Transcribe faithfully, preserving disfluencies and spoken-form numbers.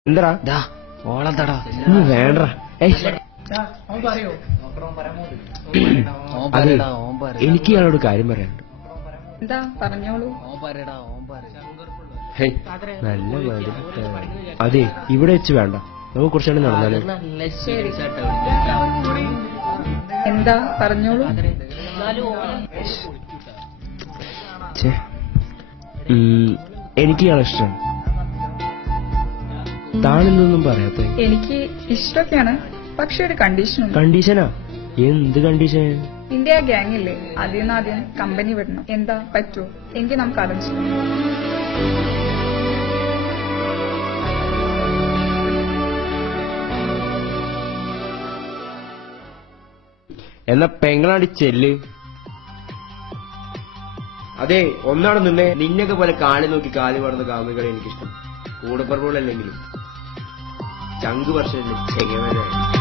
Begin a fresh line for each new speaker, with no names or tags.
എന്താ ഓളെന്താടാ വേണ്ട അതെ എനിക്ക് ഇയാളോട് കാര്യം പറയാനുണ്ട്.
എന്താ പറഞ്ഞോളൂ.
ഹേയ് നല്ല മതി. അതെ ഇവിടെ വെച്ച് വേണ്ട, നമുക്ക് കുറച്ചുകൂടി നടന്നാലോ?
എന്താ പറഞ്ഞോളൂ.
എനിക്ക് ഇയാളെ ഇഷ്ടമാണ്. താനെന്തൊന്നും പറയാത്ത?
എനിക്ക് ഇഷ്ടമൊക്കെയാണ്, പക്ഷെ ഒരു കണ്ടീഷൻ.
കണ്ടീഷനാ? എന്ത് കണ്ടീഷൻ?
ഇന്ത്യ ഗ്യാങ് ഇല്ലേ, അതിൽ നിന്ന് ആദ്യം കമ്പനി വിടണം. എന്താ പറ്റൂ? എങ്കിൽ നമുക്ക് ആലോചിച്ചു.
എന്നാ പെങ്ങളാടി ചെല്ല്. അതെ ഒന്നാണ് നിന്നെ നിന്നൊക്കെ പോലെ കാലി നോക്കി കാലി പടന്ന് കാമുകളെ എനിക്കിഷ്ടം. കൂടപ്പറവുകളല്ലെങ്കിലും ചങ്ക് വർഷം ചെങ്ങമേനായി.